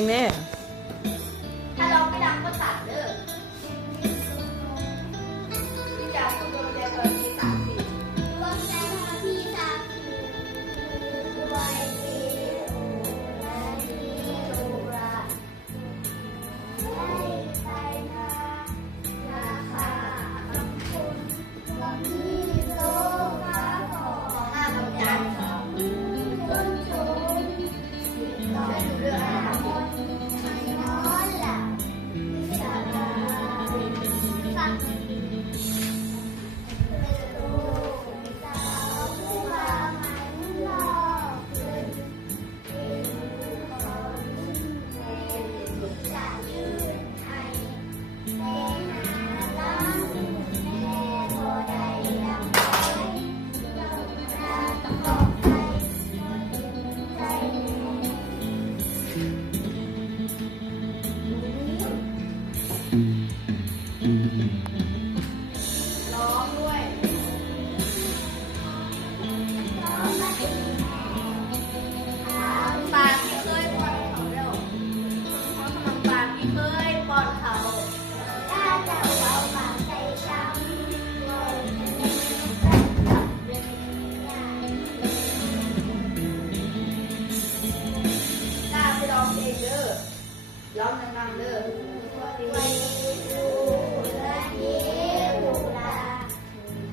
งเนี่ยถ้าเราไม่ดังก็ตัดเด้อที่จะพูดโดนใจตอนที่30รวมใจตอนที่30ด้วยที่และที่รูระให้ไปนาราคาคำคุณวันนี้โลกาขอห้าคำยันจนจนเราได้ดูเรื่องอะไรทั้งหมดไม่นอนหลับวิชาการฟังร้องด้วยปากที่เคยป้อนเขาเร็วเพราะขนมปากที่เคยป้อนเขาถ้าจะเอาปากใจช้ำก็จะไม่ได้กับเรื่องง่ายกล้าไปร้องเพลงเด้อร้องดังๆเด้อวันนี้ดูและยิ้มลา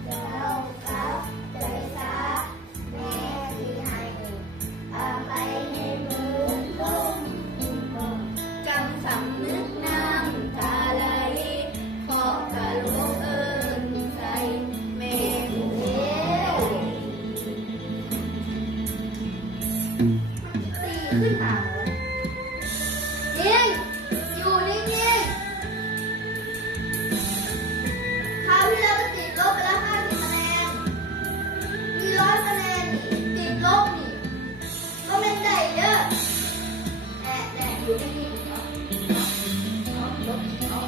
เจ้ากับใจสาแม่ที่ให้อาภัยในมือลุ่มจำสำนึกน้ำตาไหลขอกะลูกเอิญใจแม่ผู้เลี้ยวตีขึ้นมานิ่งอยู่นิ่งๆคราวที่แล้วติดลบไปแล้ว50 คะแนนมี100 คะแนนนี่ติดลบนี่ก็ไม่ได้เด้อแน่อยู่นิ่งๆเอาลบเอา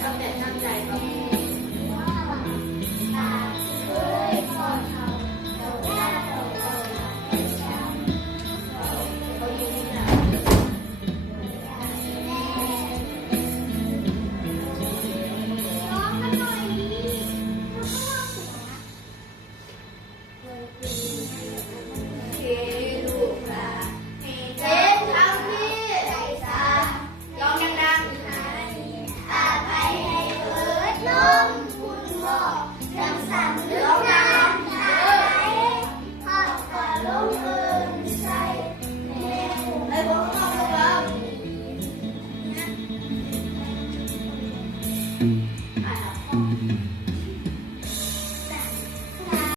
เอาแต่ตั้งใจก่อนเขายืนนี่นะร้องกันหน่อยดิเฮ้ลูกลาให้เจ็บทั้งที่ใจสาร้องดังๆอาภัยให้เอิดล้มคุณบอกจำสั่งเรื่องงานไหนทอดกว่าลงเอิญใจแม่ไอ้พวกน้องเรา